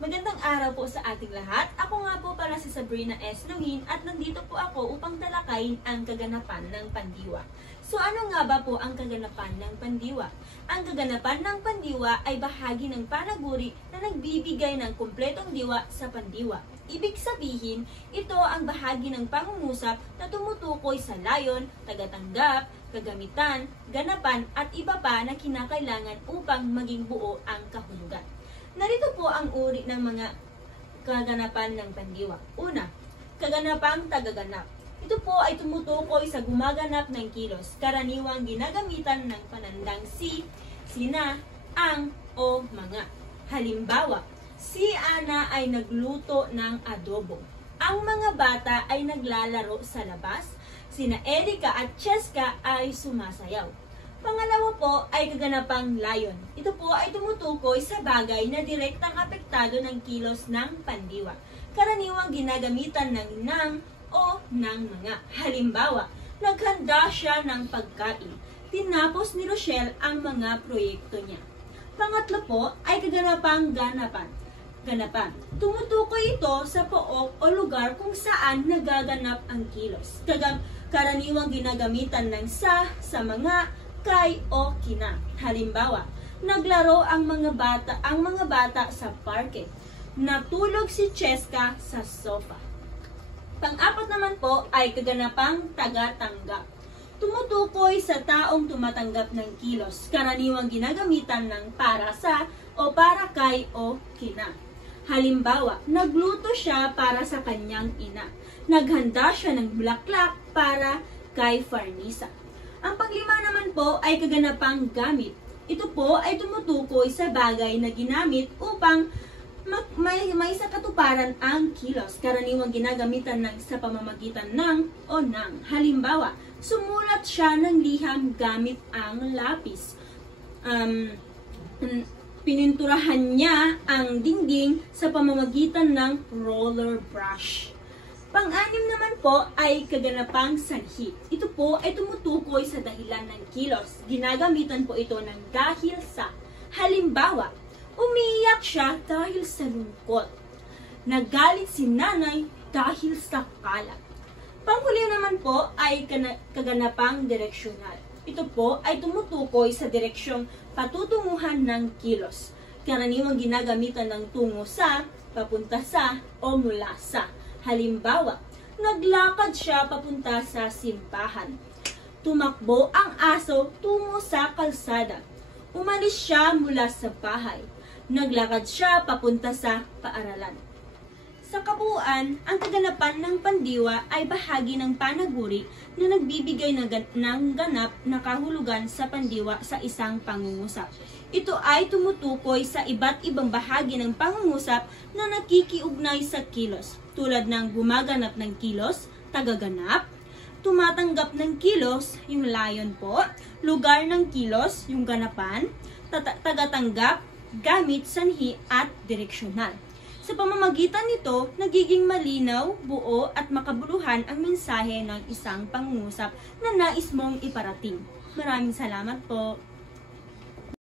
Magandang araw po sa ating lahat. Ako nga po pala si Sabrina S. Luhin at nandito po ako upang talakayin ang kaganapan ng pandiwa. So ano nga ba po ang kaganapan ng pandiwa? Ang kaganapan ng pandiwa ay bahagi ng panaguri na nagbibigay ng kumpletong diwa sa pandiwa. Ibig sabihin, ito ang bahagi ng pangungusap na tumutukoy sa layon, tagatanggap, kagamitan, ganapan at iba pa na kinakailangan upang maging buo ang kahulugan. Narito po ang uri ng mga kaganapan ng pandiwa. Una, kaganapang tagaganap. Ito po ay tumutukoy sa gumaganap ng kilos, karaniwang ginagamitan ng panandang si, sina, ang, o mga. Halimbawa, si Ana ay nagluto ng adobo. Ang mga bata ay naglalaro sa labas. Sina Erika at Cheska ay sumasayaw. Pangalawa po ay kaganapang layon. Ito po ay tumutukoy sa bagay na direktang apektado ng kilos ng pandiwa. Karaniwang ginagamitan ng nang o ng mga. Halimbawa, naghanda siya ng pagkain. Tinapos ni Rochelle ang mga proyekto niya. Pangatlo po ay kaganapang ganapan. Tumutukoy ito sa pook o lugar kung saan nagaganap ang kilos. Karaniwang ginagamitan ng sa mga, kay o kina. Halimbawa, naglaro ang mga bata sa parke. Natulog si Cheska sa sofa. Pang-apat naman po ay kaganapang tagatanggap. Tumutukoy sa taong tumatanggap ng kilos. Karaniwang ginagamitan ng para sa o para kay o kina. Halimbawa, nagluto siya para sa kanyang ina. Naghanda siya ng bulaklak para kay Farnisa. Ang panglima naman po ay kaganapang gamit. Ito po ay tumutukoy sa bagay na ginamit upang may sa katuparan ang kilos. Karaniwang ginagamitan sa pamamagitan ng o ng. Halimbawa, sumulat siya ng liham gamit ang lapis. Pininturahan niya ang dingding sa pamamagitan ng roller brush. Pang-anim naman po ay kaganapang sanhi. Ito po ay tumutukoy sa dahilan ng kilos. Ginagamitan po ito ng dahil sa. Halimbawa, umiiyak siya dahil sa lungkot. Nagalit si nanay dahil sa kalat. Panghuli naman po ay kaganapang direksyonal. Ito po ay tumutukoy sa direksyong patutunguhan ng kilos. Karaniwang ginagamitan ng tungo sa, papunta sa, o mula sa. Halimbawa, naglakad siya papunta sa simbahan. Tumakbo ang aso tungo sa kalsada. Umalis siya mula sa bahay. Naglakad siya papunta sa paaralan. Sa kabuuan, ang kaganapan ng pandiwa ay bahagi ng panaguri na nagbibigay ng ganap na kahulugan sa pandiwa sa isang pangungusap. Ito ay tumutukoy sa iba't ibang bahagi ng pangungusap na nakikiugnay sa kilos, tulad ng gumaganap ng kilos, tagaganap, tumatanggap ng kilos, yung layon po, lugar ng kilos, yung ganapan, tagatanggap, gamit, sanhi, at direksyonal. Sa pamamagitan nito, nagiging malinaw, buo at makabuluhan ang mensahe ng isang pangungusap na nais mong iparating. Maraming salamat po.